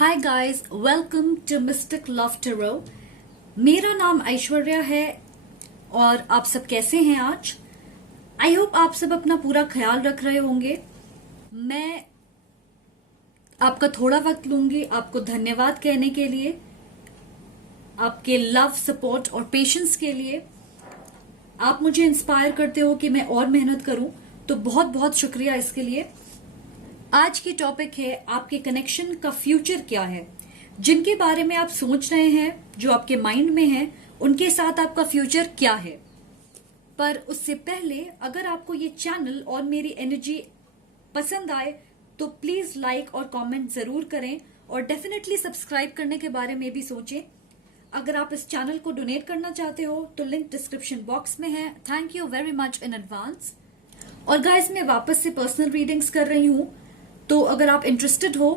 Hi guys, welcome to mystic love tarot. मेरा नाम ऐश्वर्या है और आप सब कैसे हैं आज? आई होप आप सब अपना पूरा ख्याल रख रहे होंगे। मैं आपका थोड़ा वक्त लूंगी आपको धन्यवाद कहने के लिए, आपके लव, सपोर्ट और पेशेंस के लिए। आप मुझे इंस्पायर करते हो कि मैं और मेहनत करूं, तो बहुत बहुत शुक्रिया इसके लिए। आज की टॉपिक है आपके कनेक्शन का फ्यूचर क्या है। जिनके बारे में आप सोच रहे हैं, जो आपके माइंड में है, उनके साथ आपका फ्यूचर क्या है। पर उससे पहले अगर आपको ये चैनल और मेरी एनर्जी पसंद आए तो प्लीज लाइक और कमेंट जरूर करें और डेफिनेटली सब्सक्राइब करने के बारे में भी सोचें। अगर आप इस चैनल को डोनेट करना चाहते हो तो लिंक डिस्क्रिप्शन बॉक्स में है। Thank you very much in advance. और गाइस, मैं वापस से पर्सनल रीडिंग्स कर रही हूं, तो अगर आप इंटरेस्टेड हो,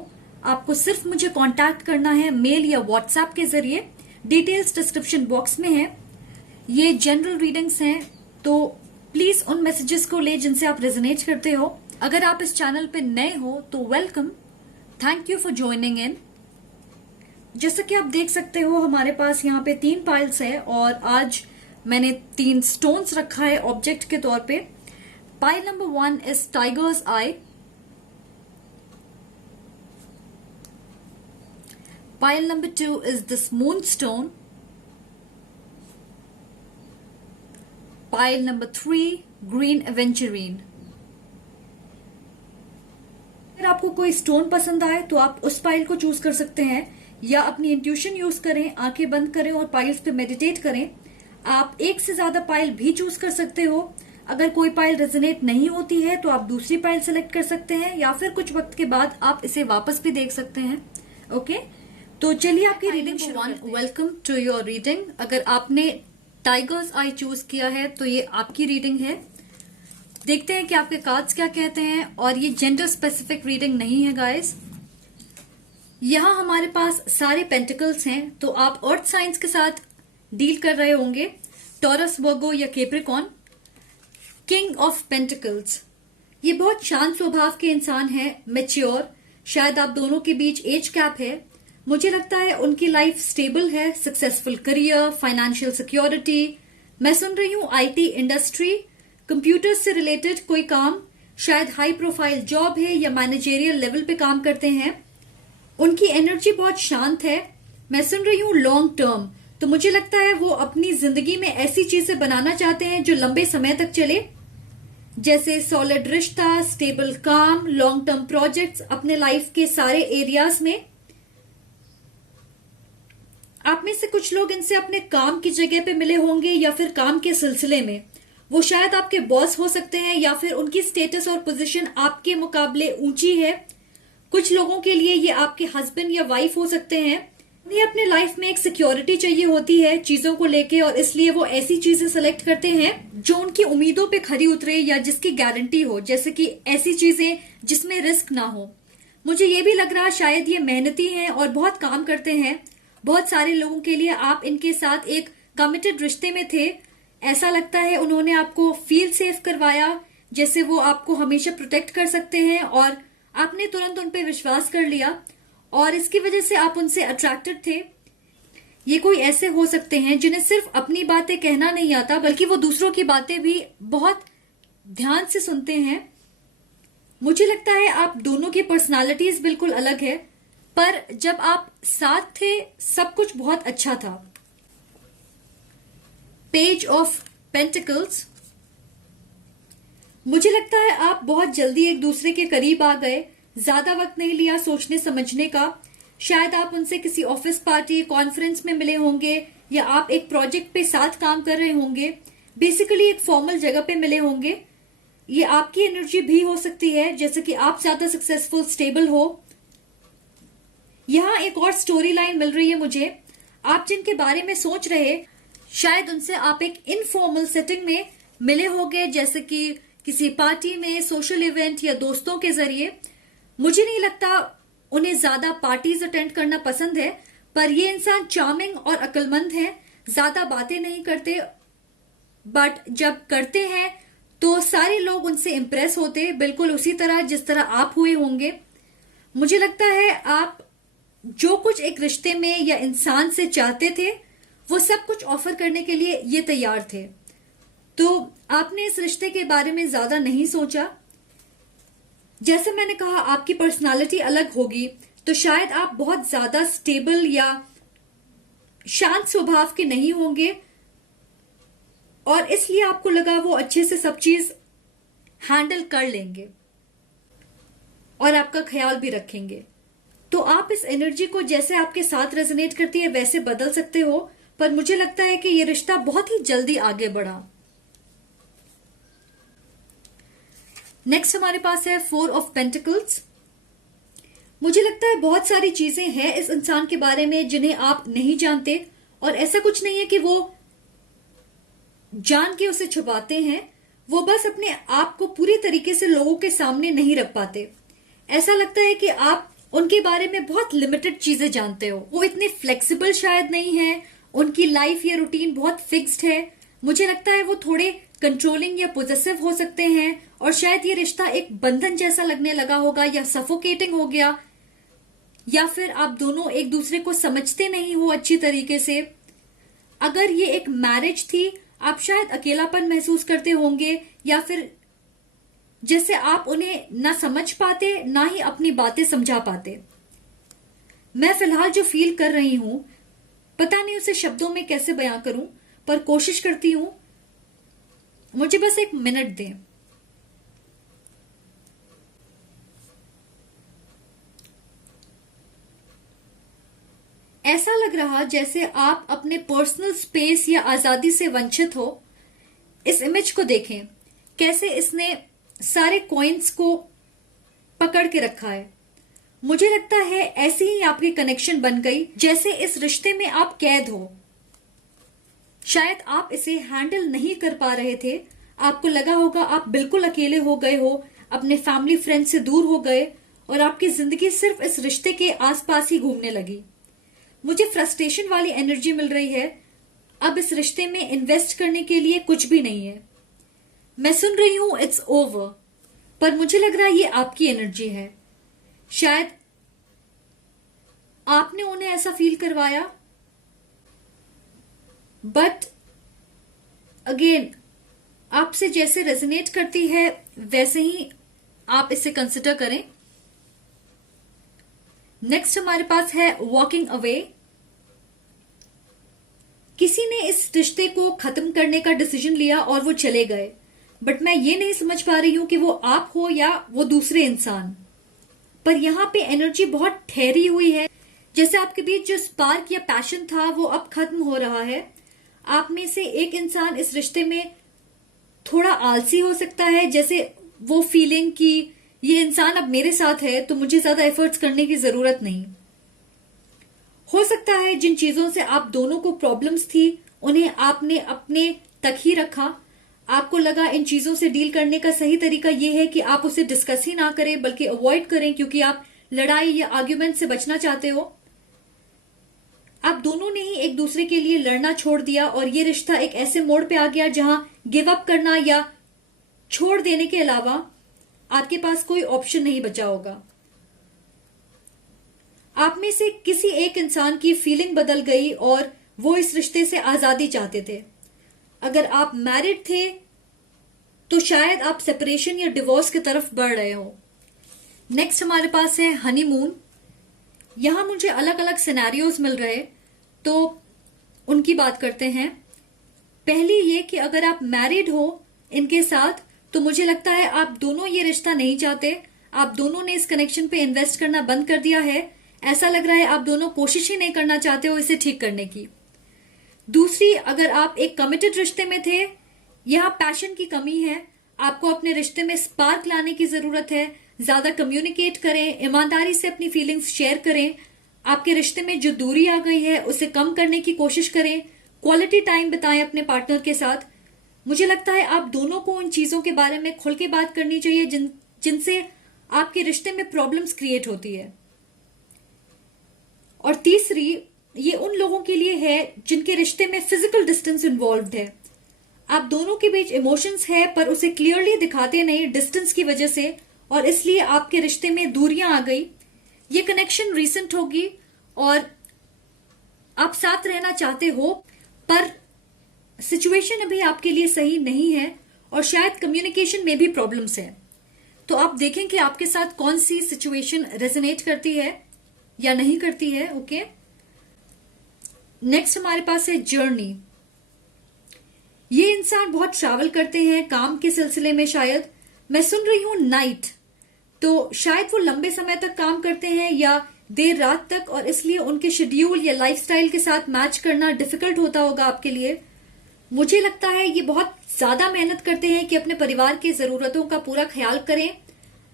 आपको सिर्फ मुझे कांटेक्ट करना है मेल या व्हाट्सएप के जरिए। डिटेल्स डिस्क्रिप्शन बॉक्स में है। ये जनरल रीडिंग्स हैं, तो प्लीज उन मैसेजेस को ले जिनसे आप रेजोनेट करते हो। अगर आप इस चैनल पे नए हो तो welcome, thank you for joining in. जैसा कि आप देख सकते हो, हमारे पास यहाँ पे 3 पाइल्स है और आज मैंने 3 स्टोन्स रखा है ऑब्जेक्ट के तौर पे। Pile number 1 is tigers I, pile number 2 is this moonstone, pile number 3 green aventurine। अगर आपको कोई स्टोन पसंद आए तो आप उस पाइल को चूज कर सकते हैं, या अपनी इंट्यूशन यूज करें, आंखें बंद करें और पाइल्स पे मेडिटेट करें। आप एक से ज्यादा पाइल भी चूज कर सकते हो। अगर कोई पाइल रेजोनेट नहीं होती है तो आप दूसरी पाइल सेलेक्ट कर सकते हैं, या फिर कुछ वक्त के बाद आप इसे वापस भी देख सकते हैं। ओके, तो चलिए आपकी रीडिंग शुरू करते हैं। Welcome to your reading. अगर आपने टाइगर्स आई चूज किया है तो ये आपकी रीडिंग है। देखते हैं कि आपके कार्ड्स क्या कहते हैं। और ये जेंडर स्पेसिफिक रीडिंग नहीं है गाइस। यहाँ हमारे पास सारे पेंटिकल्स हैं, तो आप अर्थ साइंस के साथ डील कर रहे होंगे, टॉरस, वर्गो या कैप्रिकॉर्न। किंग ऑफ पेंटिकल्स, ये बहुत शांत स्वभाव के इंसान है, मैच्योर। शायद आप दोनों के बीच एज गैप है। मुझे लगता है उनकी लाइफ स्टेबल है, सक्सेसफुल करियर, फाइनेंशियल सिक्योरिटी। मैं सुन रही हूँ आईटी इंडस्ट्री, कंप्यूटर से रिलेटेड कोई काम, शायद हाई प्रोफाइल जॉब है या मैनेजरियल लेवल पे काम करते हैं। उनकी एनर्जी बहुत शांत है। मैं सुन रही हूँ लॉन्ग टर्म, तो मुझे लगता है वो अपनी जिंदगी में ऐसी चीजें बनाना चाहते हैं जो लंबे समय तक चले, जैसे सॉलिड रिश्ता, स्टेबल काम, लॉन्ग टर्म प्रोजेक्ट्स अपने लाइफ के सारे एरियाज में। आप में से कुछ लोग इनसे अपने काम की जगह पे मिले होंगे या फिर काम के सिलसिले में। वो शायद आपके बॉस हो सकते हैं या फिर उनकी स्टेटस और पोजीशन आपके मुकाबले ऊंची है। कुछ लोगों के लिए ये आपके हस्बैंड या वाइफ हो सकते हैं। उन्हें अपने लाइफ में एक सिक्योरिटी चाहिए होती है चीजों को लेके, और इसलिए वो ऐसी चीजें सेलेक्ट करते हैं जो उनकी उम्मीदों पे खरी उतरे या जिसकी गारंटी हो, जैसे कि ऐसी चीजें जिसमें रिस्क ना हो। मुझे ये भी लग रहा शायद ये मेहनती हैं और बहुत काम करते हैं। बहुत सारे लोगों के लिए आप इनके साथ एक कमिटेड रिश्ते में थे। ऐसा लगता है उन्होंने आपको फील सेफ करवाया, जैसे वो आपको हमेशा प्रोटेक्ट कर सकते हैं, और आपने तुरंत उन पे विश्वास कर लिया और इसकी वजह से आप उनसे अट्रैक्टेड थे। ये कोई ऐसे हो सकते हैं जिन्हें सिर्फ अपनी बातें कहना नहीं आता, बल्कि वो दूसरों की बातें भी बहुत ध्यान से सुनते हैं। मुझे लगता है आप दोनों की पर्सनालिटीज बिल्कुल अलग है, पर जब आप साथ थे सब कुछ बहुत अच्छा था। पेज ऑफ पेंटिकल्स, मुझे लगता है आप बहुत जल्दी एक दूसरे के करीब आ गए। ज्यादा वक्त नहीं लिया सोचने समझने का। शायद आप उनसे किसी ऑफिस पार्टी, कॉन्फ्रेंस में मिले होंगे, या आप एक प्रोजेक्ट पे साथ काम कर रहे होंगे। बेसिकली एक फॉर्मल जगह पे मिले होंगे। ये आपकी एनर्जी भी हो सकती है, जैसे कि आप ज्यादा सक्सेसफुल, स्टेबल हो। यहाँ एक और स्टोरी लाइन मिल रही है मुझे। आप जिनके बारे में सोच रहे, शायद उनसे आप एक इनफॉर्मल सेटिंग में मिले होंगे, जैसे कि किसी पार्टी में, सोशल इवेंट या दोस्तों के जरिए। मुझे नहीं लगता उन्हें ज्यादा पार्टीज अटेंड करना पसंद है, पर ये इंसान चार्मिंग और अक्लमंद हैं। ज्यादा बातें नहीं करते, बट जब करते हैं तो सारे लोग उनसे इंप्रेस होते, बिल्कुल उसी तरह जिस तरह आप हुए होंगे। मुझे लगता है आप जो कुछ एक रिश्ते में या इंसान से चाहते थे वो सब कुछ ऑफर करने के लिए ये तैयार थे। तो आपने इस रिश्ते के बारे में ज्यादा नहीं सोचा। जैसे मैंने कहा, आपकी पर्सनालिटी अलग होगी, तो शायद आप बहुत ज्यादा स्टेबल या शांत स्वभाव के नहीं होंगे, और इसलिए आपको लगा वो अच्छे से सब चीज हैंडल कर लेंगे और आपका ख्याल भी रखेंगे। तो आप इस एनर्जी को जैसे आपके साथ रेजोनेट करती है वैसे बदल सकते हो, पर मुझे लगता है कि ये रिश्ता बहुत ही जल्दी आगे बढ़ा। नेक्स्ट हमारे पास है 4 ऑफ पेंटिकल्स। मुझे लगता है बहुत सारी चीजें हैं इस इंसान के बारे में जिन्हें आप नहीं जानते, और ऐसा कुछ नहीं है कि वो जान के उसे छुपाते हैं, वो बस अपने आप को पूरी तरीके से लोगों के सामने नहीं रख पाते। ऐसा लगता है कि आप उनके बारे में बहुत लिमिटेड चीजें जानते हो। वो इतने फ्लेक्सिबल शायद नहीं है, उनकी लाइफ या रूटीन बहुत फिक्स्ड है। मुझे लगता है वो थोड़े कंट्रोलिंग या पोजेसिव हो सकते हैं, और शायद ये रिश्ता एक बंधन जैसा लगने लगा होगा या सफोकेटिंग हो गया, या फिर आप दोनों एक दूसरे को समझते नहीं हो अच्छी तरीके से। अगर ये एक मैरिज थी, आप शायद अकेलापन महसूस करते होंगे, या फिर जैसे आप उन्हें ना समझ पाते ना ही अपनी बातें समझा पाते। मैं फिलहाल जो फील कर रही हूं, पता नहीं उसे शब्दों में कैसे बयां करूं, पर कोशिश करती हूं। मुझे बस 1 मिनट दें। ऐसा लग रहा जैसे आप अपने पर्सनल स्पेस या आजादी से वंचित हो। इस इमेज को देखें, कैसे इसने सारे कॉइन्स को पकड़ के रखा है। मुझे लगता है ऐसी ही आपकी कनेक्शन बन गई, जैसे इस रिश्ते में आप कैद हो। शायद आप इसे हैंडल नहीं कर पा रहे थे। आपको लगा होगा आप बिल्कुल अकेले हो गए हो, अपने फैमिली फ्रेंड से दूर हो गए, और आपकी जिंदगी सिर्फ इस रिश्ते के आसपास ही घूमने लगी। मुझे फ्रस्ट्रेशन वाली एनर्जी मिल रही है। अब इस रिश्ते में इन्वेस्ट करने के लिए कुछ भी नहीं है। मैं सुन रही हूं इट्स ओवर, पर मुझे लग रहा है ये आपकी एनर्जी है। शायद आपने उन्हें ऐसा फील करवाया, बट अगेन आपसे जैसे रेजोनेट करती है वैसे ही आप इसे कंसिडर करें। नेक्स्ट हमारे पास है वॉकिंग अवे। किसी ने इस रिश्ते को खत्म करने का डिसीजन लिया और वो चले गए, बट मैं ये नहीं समझ पा रही हूं कि वो आप हो या वो दूसरे इंसान। पर यहां पे एनर्जी बहुत ठहरी हुई है, जैसे आपके बीच जो स्पार्क या पैशन था वो अब खत्म हो रहा है। आप में से एक इंसान इस रिश्ते में थोड़ा आलसी हो सकता है, जैसे वो फीलिंग कि ये इंसान अब मेरे साथ है तो मुझे ज्यादा एफर्ट्स करने की जरूरत नहीं। हो सकता है जिन चीजों से आप दोनों को प्रॉब्लम्स थी उन्हें आपने अपने तक ही रखा। आपको लगा इन चीजों से डील करने का सही तरीका यह है कि आप उसे डिस्कस ही ना करें बल्कि अवॉइड करें, क्योंकि आप लड़ाई या आर्ग्यूमेंट से बचना चाहते हो। आप दोनों ने ही एक दूसरे के लिए लड़ना छोड़ दिया, और ये रिश्ता एक ऐसे मोड़ पे आ गया जहां गिव अप करना या छोड़ देने के अलावा आपके पास कोई ऑप्शन नहीं बचा होगा। आप में से किसी एक इंसान की फीलिंग बदल गई और वो इस रिश्ते से आजादी चाहते थे। अगर आप मैरिड थे तो शायद आप सेपरेशन या डिवोर्स की तरफ बढ़ रहे हो। नेक्स्ट हमारे पास है हनीमून। यहां मुझे अलग अलग सिनेरियोज मिल रहे, तो उनकी बात करते हैं। पहली ये कि अगर आप मैरिड हो इनके साथ, तो मुझे लगता है आप दोनों ये रिश्ता नहीं चाहते। आप दोनों ने इस कनेक्शन पे इन्वेस्ट करना बंद कर दिया है। ऐसा लग रहा है आप दोनों कोशिश ही नहीं करना चाहते हो इसे ठीक करने की। दूसरी, अगर आप एक कमिटेड रिश्ते में थे, यहां पैशन की कमी है। आपको अपने रिश्ते में स्पार्क लाने की जरूरत है। ज्यादा कम्युनिकेट करें, ईमानदारी से अपनी फीलिंग्स शेयर करें। आपके रिश्ते में जो दूरी आ गई है उसे कम करने की कोशिश करें। क्वालिटी टाइम बिताएं अपने पार्टनर के साथ। मुझे लगता है आप दोनों को उन चीजों के बारे में खुल के बात करनी चाहिए जिनसे आपके रिश्ते में प्रॉब्लम्स क्रिएट होती है। और तीसरी, ये उन लोगों के लिए है जिनके रिश्ते में फिजिकल डिस्टेंस इन्वॉल्व्ड है। आप दोनों के बीच इमोशंस है पर उसे क्लियरली दिखाते नहीं डिस्टेंस की वजह से, और इसलिए आपके रिश्ते में दूरियां आ गई। ये कनेक्शन रीसेंट होगी और आप साथ रहना चाहते हो, पर सिचुएशन अभी आपके लिए सही नहीं है और शायद कम्युनिकेशन में भी प्रॉब्लम्स है। तो आप देखें कि आपके साथ कौन सी सिचुएशन रेजोनेट करती है या नहीं करती है। ओके, नेक्स्ट हमारे पास है जर्नी। ये इंसान बहुत ट्रैवल करते हैं काम के सिलसिले में। शायद मैं सुन रही हूं नाइट, तो शायद वो लंबे समय तक काम करते हैं या देर रात तक, और इसलिए उनके शेड्यूल या लाइफस्टाइल के साथ मैच करना डिफिकल्ट होता होगा आपके लिए। मुझे लगता है ये बहुत ज्यादा मेहनत करते हैं कि अपने परिवार की जरूरतों का पूरा ख्याल करें,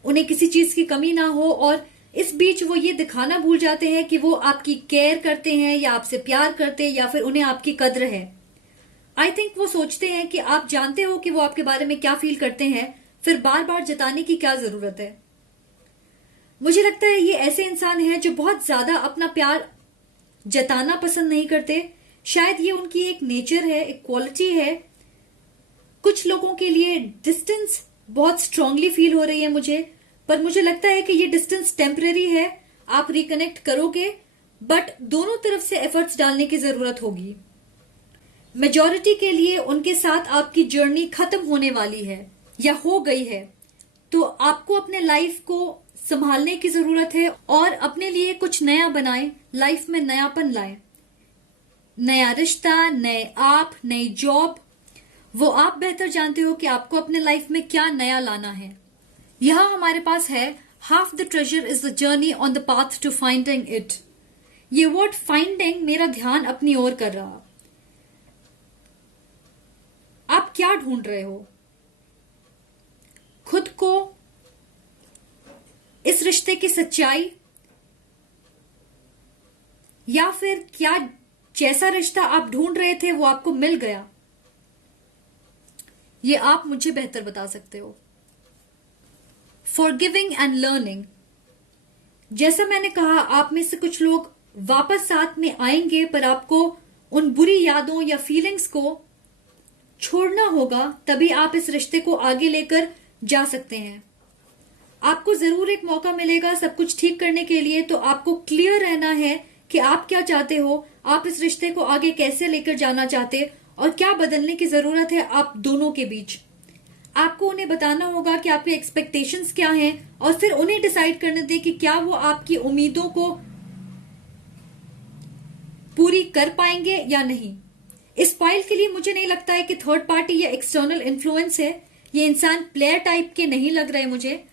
उन्हें किसी चीज की कमी ना हो, और इस बीच वो ये दिखाना भूल जाते हैं कि वो आपकी केयर करते हैं या आपसे प्यार करते हैं या फिर उन्हें आपकी कद्र है। आई थिंक वो सोचते हैं कि आप जानते हो कि वो आपके बारे में क्या फील करते हैं, फिर बार बार जताने की क्या जरूरत है। मुझे लगता है ये ऐसे इंसान हैं जो बहुत ज्यादा अपना प्यार जताना पसंद नहीं करते। शायद ये उनकी एक नेचर है, एक क्वालिटी है। कुछ लोगों के लिए डिस्टेंस बहुत स्ट्रांगली फील हो रही है मुझे, पर मुझे लगता है कि ये डिस्टेंस टेम्परेरी है। आप रिकनेक्ट करोगे, बट दोनों तरफ से एफर्ट्स डालने की जरूरत होगी। मेजॉरिटी के लिए उनके साथ आपकी जर्नी खत्म होने वाली है या हो गई है, तो आपको अपने लाइफ को संभालने की जरूरत है और अपने लिए कुछ नया बनाएं, लाइफ में नयापन लाएं। नया रिश्ता, नए आप, नई जॉब, वो आप बेहतर जानते हो कि आपको अपने लाइफ में क्या नया लाना है। यहां हमारे पास है half the treasure is the journey on the path to finding it. ये वर्ड फाइंडिंग मेरा ध्यान अपनी ओर कर रहा। आप क्या ढूंढ रहे हो? खुद को, इस रिश्ते की सच्चाई, या फिर क्या जैसा रिश्ता आप ढूंढ रहे थे वो आपको मिल गया? ये आप मुझे बेहतर बता सकते हो। Forgiving and learning. जैसा मैंने कहा, आप में से कुछ लोग वापस साथ में आएंगे, पर आपको उन बुरी यादों या फीलिंग्स को छोड़ना होगा, तभी आप इस रिश्ते को आगे लेकर जा सकते हैं। आपको जरूर एक मौका मिलेगा सब कुछ ठीक करने के लिए, तो आपको क्लियर रहना है कि आप क्या चाहते हो, आप इस रिश्ते को आगे कैसे लेकर जाना चाहते और क्या बदलने की जरूरत है आप दोनों के बीच। आपको उन्हें बताना होगा कि आपके एक्सपेक्टेशंस क्या हैं और फिर उन्हें डिसाइड करने दें कि क्या वो आपकी उम्मीदों को पूरी कर पाएंगे या नहीं। इस फाइल के लिए मुझे नहीं लगता है कि थर्ड पार्टी या एक्सटर्नल इन्फ्लुएंस है। ये इंसान प्लेयर टाइप के नहीं लग रहे मुझे,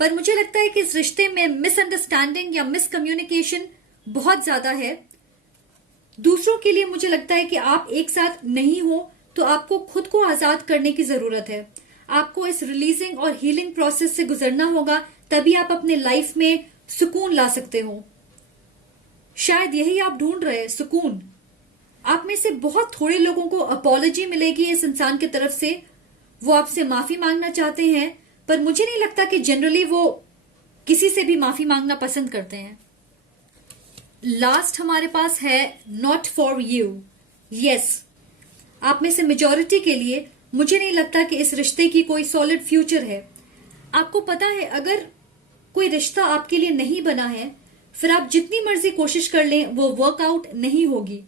पर मुझे लगता है कि इस रिश्ते में मिसअंडरस्टैंडिंग या मिसकम्युनिकेशन बहुत ज्यादा है। दूसरों के लिए मुझे लगता है कि आप एक साथ नहीं हो, तो आपको खुद को आजाद करने की जरूरत है। आपको इस रिलीजिंग और हीलिंग प्रोसेस से गुजरना होगा, तभी आप अपने लाइफ में सुकून ला सकते हो। शायद यही आप ढूंढ रहे हैं, सुकून। आप में से बहुत थोड़े लोगों को अपॉलॉजी मिलेगी इस इंसान की तरफ से, वो आपसे माफी मांगना चाहते हैं, पर मुझे नहीं लगता कि जनरली वो किसी से भी माफी मांगना पसंद करते हैं। लास्ट हमारे पास है नॉट फॉर यू। यस, आप में से मेजॉरिटी के लिए मुझे नहीं लगता कि इस रिश्ते की कोई सॉलिड फ्यूचर है। आपको पता है, अगर कोई रिश्ता आपके लिए नहीं बना है, फिर आप जितनी मर्जी कोशिश कर लें वो वर्कआउट नहीं होगी।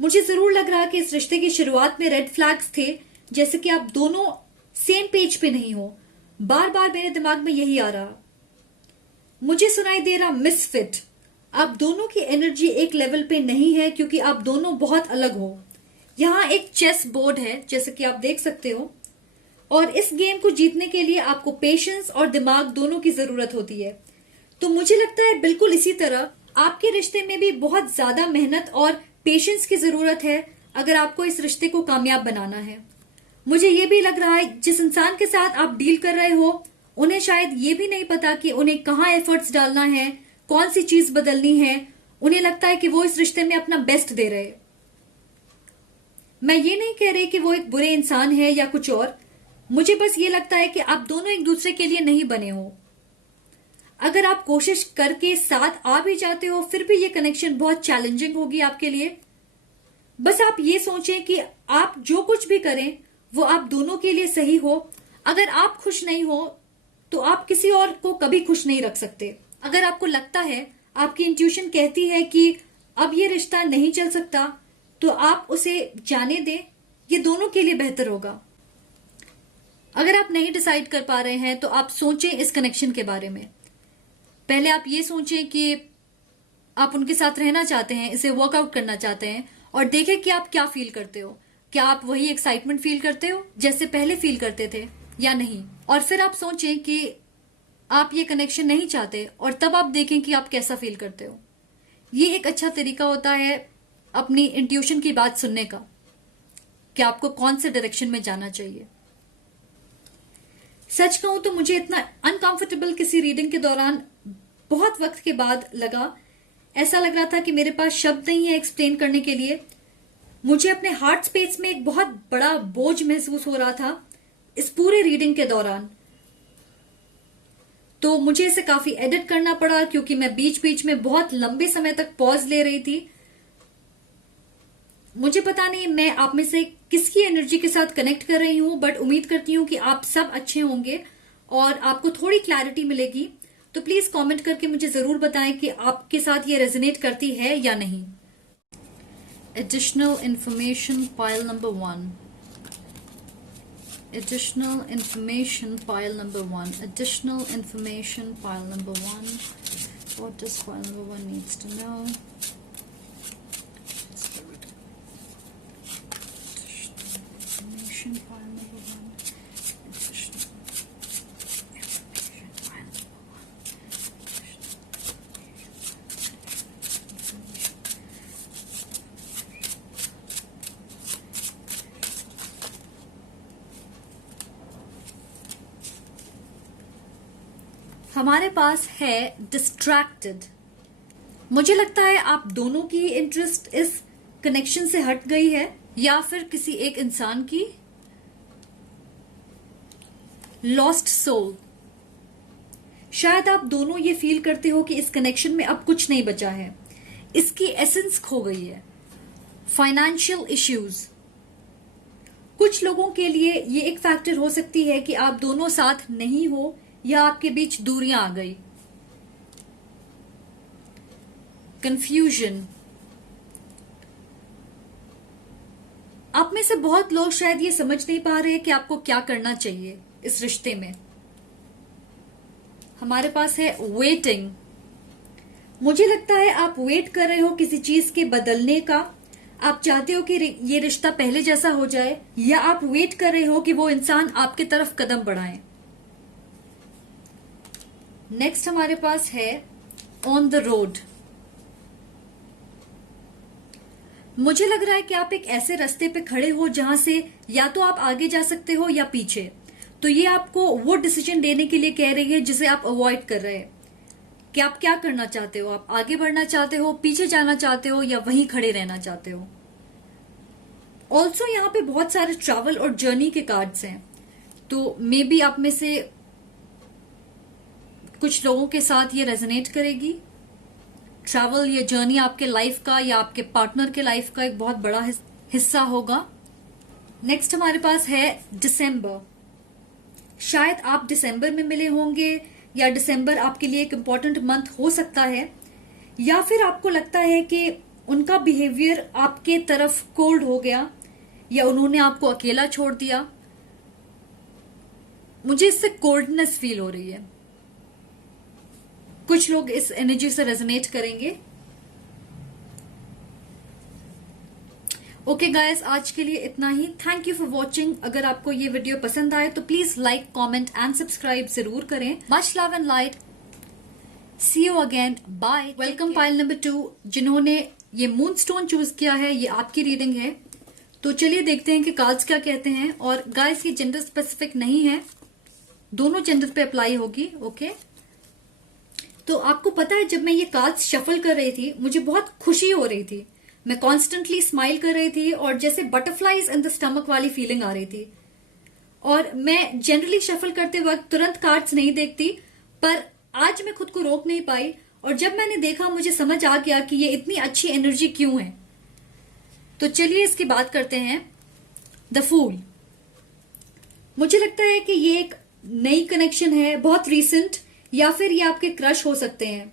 मुझे जरूर लग रहा कि इस रिश्ते की शुरुआत में रेड फ्लैग्स थे, जैसे कि आप दोनों सेम पेज पे नहीं हो। बार बार मेरे दिमाग में यही आ रहा। मुझे सुनाई दे रहा मिसफिट। आप दोनों की एनर्जी एक लेवल पे नहीं है, क्योंकि आप दोनों बहुत अलग हो। यहाँ एक चेस बोर्ड है, जैसे कि आप देख सकते हो, और इस गेम को जीतने के लिए आपको पेशेंस और दिमाग दोनों की जरूरत होती है। तो मुझे लगता है बिल्कुल इसी तरह आपके रिश्ते में भी बहुत ज्यादा मेहनत और पेशेंस की जरूरत है, अगर आपको इस रिश्ते को कामयाब बनाना है। मुझे ये भी लग रहा है जिस इंसान के साथ आप डील कर रहे हो, उन्हें शायद ये भी नहीं पता कि उन्हें कहाँ एफर्ट्स डालना है, कौन सी चीज बदलनी है। उन्हें लगता है कि वो इस रिश्ते में अपना बेस्ट दे रहे। मैं ये नहीं कह रही कि वो एक बुरे इंसान है या कुछ और, मुझे बस ये लगता है कि आप दोनों एक दूसरे के लिए नहीं बने हो। अगर आप कोशिश करके साथ आ भी जाते हो, फिर भी ये कनेक्शन बहुत चैलेंजिंग होगी आपके लिए। बस आप ये सोचें कि आप जो कुछ भी करें वो आप दोनों के लिए सही हो। अगर आप खुश नहीं हो तो आप किसी और को कभी खुश नहीं रख सकते। अगर आपको लगता है आपकी इंट्यूशन कहती है कि अब ये रिश्ता नहीं चल सकता, तो आप उसे जाने दें, ये दोनों के लिए बेहतर होगा। अगर आप नहीं डिसाइड कर पा रहे हैं तो आप सोचें इस कनेक्शन के बारे में। पहले आप ये सोचें कि आप उनके साथ रहना चाहते हैं, इसे वर्कआउट करना चाहते हैं, और देखें कि आप क्या फील करते हो। क्या आप वही एक्साइटमेंट फील करते हो जैसे पहले फील करते थे या नहीं? और फिर आप सोचें कि आप ये कनेक्शन नहीं चाहते, और तब आप देखें कि आप कैसा फील करते हो। ये एक अच्छा तरीका होता है अपनी इंट्यूशन की बात सुनने का, कि आपको कौन से डायरेक्शन में जाना चाहिए। सच कहूं तो मुझे इतना अनकंफर्टेबल किसी रीडिंग के दौरान बहुत वक्त के बाद लगा। ऐसा लग रहा था कि मेरे पास शब्द नहीं है एक्सप्लेन करने के लिए। मुझे अपने हार्ट स्पेस में एक बहुत बड़ा बोझ महसूस हो रहा था इस पूरे रीडिंग के दौरान। तो मुझे इसे काफी एडिट करना पड़ा, क्योंकि मैं बीच बीच में बहुत लंबे समय तक पॉज ले रही थी। मुझे पता नहीं मैं आप में से किसकी एनर्जी के साथ कनेक्ट कर रही हूं, बट उम्मीद करती हूं कि आप सब अच्छे होंगे और आपको थोड़ी क्लैरिटी मिलेगी। तो प्लीज कमेंट करके मुझे जरूर बताएं कि आपके साथ ये रेजोनेट करती है या नहीं। Additional information pile number 1। Additional information pile number 1. Additional information pile number 1. What does pile number 1 needs to know? Additional information pile number 1. Additional information pile number 1. हमारे पास है डिस्ट्रैक्टेड। मुझे लगता है आप दोनों की इंटरेस्ट इस कनेक्शन से हट गई है, या फिर किसी एक इंसान की। Lost soul. शायद आप दोनों ये फील करते हो कि इस कनेक्शन में अब कुछ नहीं बचा है, इसकी एसेंस खो गई है। Financial issues. कुछ लोगों के लिए ये एक फैक्टर हो सकती है कि आप दोनों साथ नहीं हो या आपके बीच दूरियां आ गई। कंफ्यूजन। आप में से बहुत लोग शायद ये समझ नहीं पा रहे कि आपको क्या करना चाहिए इस रिश्ते में। हमारे पास है वेटिंग। मुझे लगता है आप वेट कर रहे हो किसी चीज के बदलने का। आप चाहते हो कि ये रिश्ता पहले जैसा हो जाए, या आप वेट कर रहे हो कि वो इंसान आपकी तरफ कदम बढ़ाए। नेक्स्ट हमारे पास है ऑन द रोड। मुझे लग रहा है कि आप एक ऐसे रास्ते पे खड़े हो जहां से या तो आप आगे जा सकते हो या पीछे। तो ये आपको वो डिसीजन लेने के लिए कह रही है जिसे आप अवॉइड कर रहे हैं कि आप क्या करना चाहते हो। आप आगे बढ़ना चाहते हो, पीछे जाना चाहते हो, या वहीं खड़े रहना चाहते हो। ऑल्सो यहाँ पे बहुत सारे ट्रैवल और जर्नी के कार्ड्स हैं, तो मे बी आप में से कुछ लोगों के साथ ये रेजोनेट करेगी। ट्रैवल या जर्नी आपके लाइफ का या आपके पार्टनर के लाइफ का एक बहुत बड़ा हिस्सा होगा। नेक्स्ट हमारे पास है दिसंबर। शायद आप दिसंबर में मिले होंगे, या दिसंबर आपके लिए एक इम्पॉर्टेंट मंथ हो सकता है, या फिर आपको लगता है कि उनका बिहेवियर आपके तरफ कोल्ड हो गया, या उन्होंने आपको अकेला छोड़ दिया। मुझे इससे कोल्डनेस फील हो रही है। कुछ लोग इस एनर्जी से रेजोनेट करेंगे। ओके गाइस, आज के लिए इतना ही। Thank you for watching. अगर आपको ये वीडियो पसंद आए तो please like, comment and subscribe जरूर करें। Much love and light. See you again, bye. Welcome pile number 2। जिन्होंने ये मून स्टोन चूज किया है, ये आपकी रीडिंग है। तो चलिए देखते हैं कि कार्ड्स क्या कहते हैं। और गाइस, ये जेंडर स्पेसिफिक नहीं है, दोनों जेंडर पे अप्लाई होगी। ओके, तो आपको पता है जब मैं ये कार्ड्स शफल कर रही थी मुझे बहुत खुशी हो रही थी। मैं कॉन्स्टेंटली स्माइल कर रही थी और जैसे बटरफ्लाईज इन द स्टमक वाली फीलिंग आ रही थी। और मैं जनरली शफल करते वक्त तुरंत कार्ड्स नहीं देखती, पर आज मैं खुद को रोक नहीं पाई, और जब मैंने देखा मुझे समझ आ गया कि ये इतनी अच्छी एनर्जी क्यों है। तो चलिए इसकी बात करते हैं। The fool. मुझे लगता है कि ये एक नई कनेक्शन है, बहुत रीसेंट, या फिर ये आपके क्रश हो सकते हैं।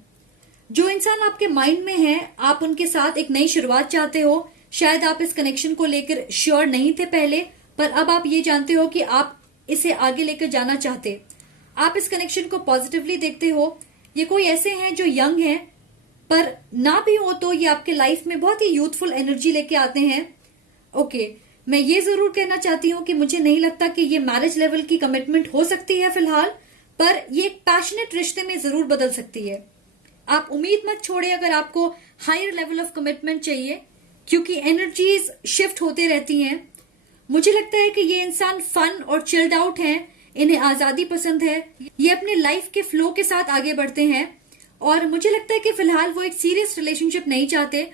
जो इंसान आपके माइंड में है, आप उनके साथ एक नई शुरुआत चाहते हो। शायद आप इस कनेक्शन को लेकर श्योर नहीं थे पहले, पर अब आप ये जानते हो कि आप इसे आगे लेकर जाना चाहते। आप इस कनेक्शन को पॉजिटिवली देखते हो। ये कोई ऐसे हैं जो यंग हैं, पर ना भी हो तो ये आपके लाइफ में बहुत ही यूथफुल एनर्जी लेके आते हैं। ओके, मैं ये जरूर कहना चाहती हूँ कि मुझे नहीं लगता कि ये मैरिज लेवल की कमिटमेंट हो सकती है फिलहाल, पर ये एक पैशनेट रिश्ते में जरूर बदल सकती है। आप उम्मीद मत छोड़े अगर आपको हायर लेवल ऑफ कमिटमेंट चाहिए, क्योंकि एनर्जीज शिफ्ट होते रहती हैं। मुझे लगता है कि ये इंसान फन और चिल्ड आउट हैं, इन्हें आजादी पसंद है, ये अपने लाइफ के फ्लो के साथ आगे बढ़ते हैं, और मुझे लगता है कि फिलहाल वो एक सीरियस रिलेशनशिप नहीं चाहते।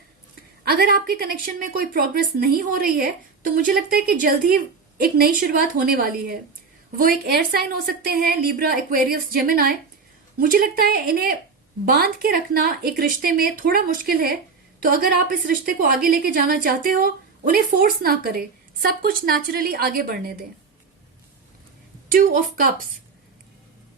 अगर आपके कनेक्शन में कोई प्रोग्रेस नहीं हो रही है तो मुझे लगता है कि जल्द ही एक नई शुरुआत होने वाली है। वो एक एयर साइन हो सकते हैं, लिब्रा, एक्वेरियस, जेमिनाई। मुझे लगता है इन्हें बांध के रखना एक रिश्ते में थोड़ा मुश्किल है, तो अगर आप इस रिश्ते को आगे लेके जाना चाहते हो, उन्हें फोर्स ना करें, सब कुछ नेचुरली आगे बढ़ने दें। 2 ऑफ कप्स।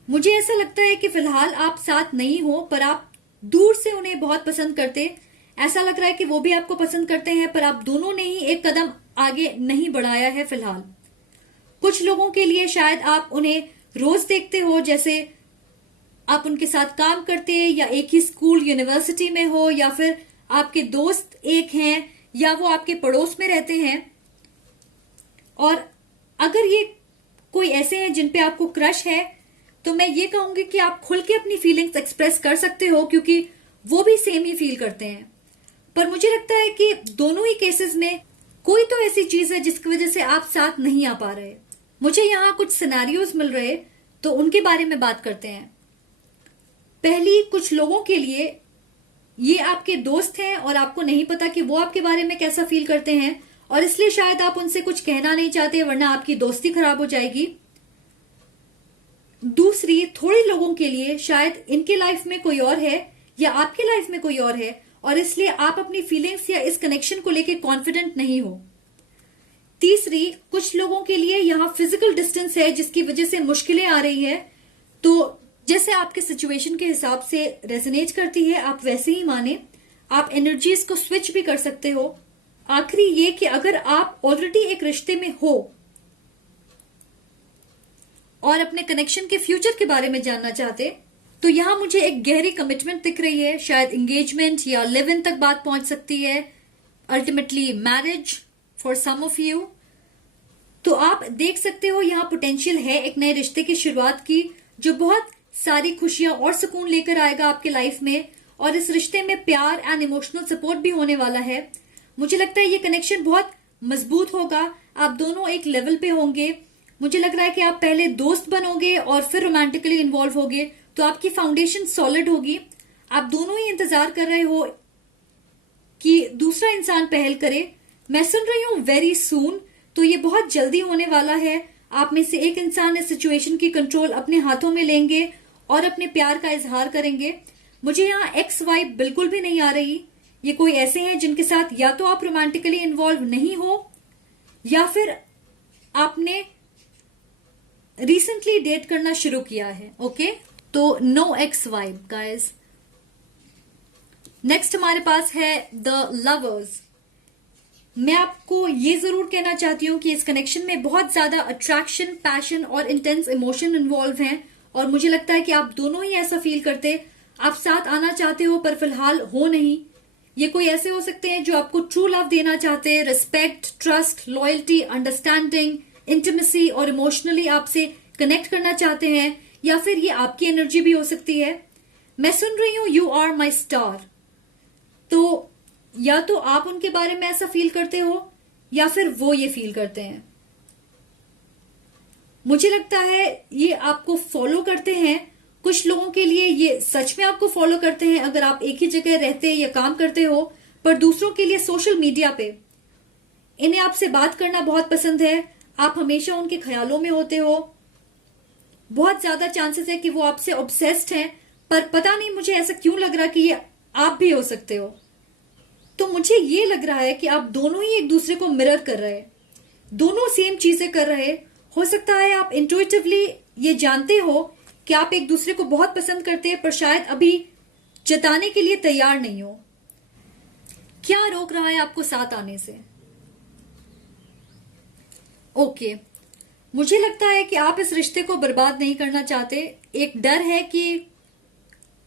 मुझे ऐसा लगता है कि फिलहाल आप साथ नहीं हो, पर आप दूर से उन्हें बहुत पसंद करते। ऐसा लग रहा है कि वो भी आपको पसंद करते हैं, पर आप दोनों ने ही एक कदम आगे नहीं बढ़ाया है फिलहाल। कुछ लोगों के लिए शायद आप उन्हें रोज देखते हो, जैसे आप उनके साथ काम करते हैं, या एक ही स्कूल यूनिवर्सिटी में हो, या फिर आपके दोस्त एक हैं, या वो आपके पड़ोस में रहते हैं। और अगर ये कोई ऐसे हैं जिन पे आपको क्रश है, तो मैं ये कहूंगी कि आप खुल के अपनी फीलिंग्स एक्सप्रेस कर सकते हो, क्योंकि वो भी सेम ही फील करते हैं। पर मुझे लगता है कि दोनों ही केसेस में कोई तो ऐसी चीज है जिसकी वजह से आप साथ नहीं आ पा रहे। मुझे यहाँ कुछ सिनेरियोज मिल रहे, तो उनके बारे में बात करते हैं। पहली, कुछ लोगों के लिए ये आपके दोस्त हैं और आपको नहीं पता कि वो आपके बारे में कैसा फील करते हैं, और इसलिए शायद आप उनसे कुछ कहना नहीं चाहते, वरना आपकी दोस्ती खराब हो जाएगी। दूसरी, थोड़े लोगों के लिए शायद इनके लाइफ में कोई और है या आपके लाइफ में कोई और है, और इसलिए आप अपनी फीलिंग्स या इस कनेक्शन को लेकर कॉन्फिडेंट नहीं हो। तीसरी, कुछ लोगों के लिए यहाँ फिजिकल डिस्टेंस है जिसकी वजह से मुश्किलें आ रही है, तो जैसे आपके सिचुएशन के हिसाब से रेजोनेट करती है आप वैसे ही माने। आप एनर्जीज को स्विच भी कर सकते हो। आखिरी ये कि अगर आप ऑलरेडी एक रिश्ते में हो और अपने कनेक्शन के फ्यूचर के बारे में जानना चाहते, तो यहां मुझे एक गहरी कमिटमेंट दिख रही है। शायद एंगेजमेंट या लिव इन तक बात पहुंच सकती है, ultimately marriage for some of you. तो आप देख सकते हो यहां पोटेंशियल है एक नए रिश्ते की शुरुआत की, जो बहुत सारी खुशियां और सुकून लेकर आएगा आपके लाइफ में, और इस रिश्ते में प्यार एंड इमोशनल सपोर्ट भी होने वाला है। मुझे लगता है ये कनेक्शन बहुत मजबूत होगा, आप दोनों एक लेवल पे होंगे। मुझे लग रहा है कि आप पहले दोस्त बनोगे और फिर रोमांटिकली इन्वॉल्व होगे, तो आपकी फाउंडेशन सॉलिड होगी। आप दोनों ही इंतजार कर रहे हो कि दूसरा इंसान पहल करे। मैं सुन रही हूं वेरी सून, तो ये बहुत जल्दी होने वाला है। आप में से एक इंसान इस सिचुएशन की कंट्रोल अपने हाथों में लेंगे और अपने प्यार का इजहार करेंगे। मुझे यहाँ एक्स वाइब बिल्कुल भी नहीं आ रही। ये कोई ऐसे हैं जिनके साथ या तो आप रोमांटिकली इन्वॉल्व नहीं हो, या फिर आपने रिसेंटली डेट करना शुरू किया है। ओके, तो no ex vibe guys. Next हमारे पास है द लवर्स। मैं आपको ये जरूर कहना चाहती हूँ कि इस कनेक्शन में बहुत ज्यादा अट्रैक्शन, पैशन और इंटेंस इमोशन इन्वॉल्व हैं, और मुझे लगता है कि आप दोनों ही ऐसा फील करते। आप साथ आना चाहते हो पर फिलहाल हो नहीं। ये कोई ऐसे हो सकते हैं जो आपको ट्रू लव देना चाहते हैं, respect, trust, loyalty, understanding, intimacy और इमोशनली आपसे कनेक्ट करना चाहते हैं, या फिर ये आपकी एनर्जी भी हो सकती है। मैं सुन रही हूं यू आर माई स्टार, तो या तो आप उनके बारे में ऐसा फील करते हो या फिर वो ये फील करते हैं। मुझे लगता है ये आपको फॉलो करते हैं। कुछ लोगों के लिए ये सच में आपको फॉलो करते हैं अगर आप एक ही जगह रहते या काम करते हो, पर दूसरों के लिए सोशल मीडिया पे इन्हें आपसे बात करना बहुत पसंद है। आप हमेशा उनके ख्यालों में होते हो। बहुत ज्यादा चांसेस है कि वो आपसे ऑब्सेस्ड हैं, पर पता नहीं मुझे ऐसा क्यों लग रहा कि ये आप भी हो सकते हो। तो मुझे ये लग रहा है कि आप दोनों ही एक दूसरे को मिरर कर रहे, दोनों सेम चीजें कर रहे। हो सकता है आप इंट्यूटिवली ये जानते हो कि आप एक दूसरे को बहुत पसंद करते हैं, पर शायद अभी जताने के लिए तैयार नहीं हो। क्या रोक रहा है आपको साथ आने से? ओके, मुझे लगता है कि आप इस रिश्ते को बर्बाद नहीं करना चाहते। एक डर है कि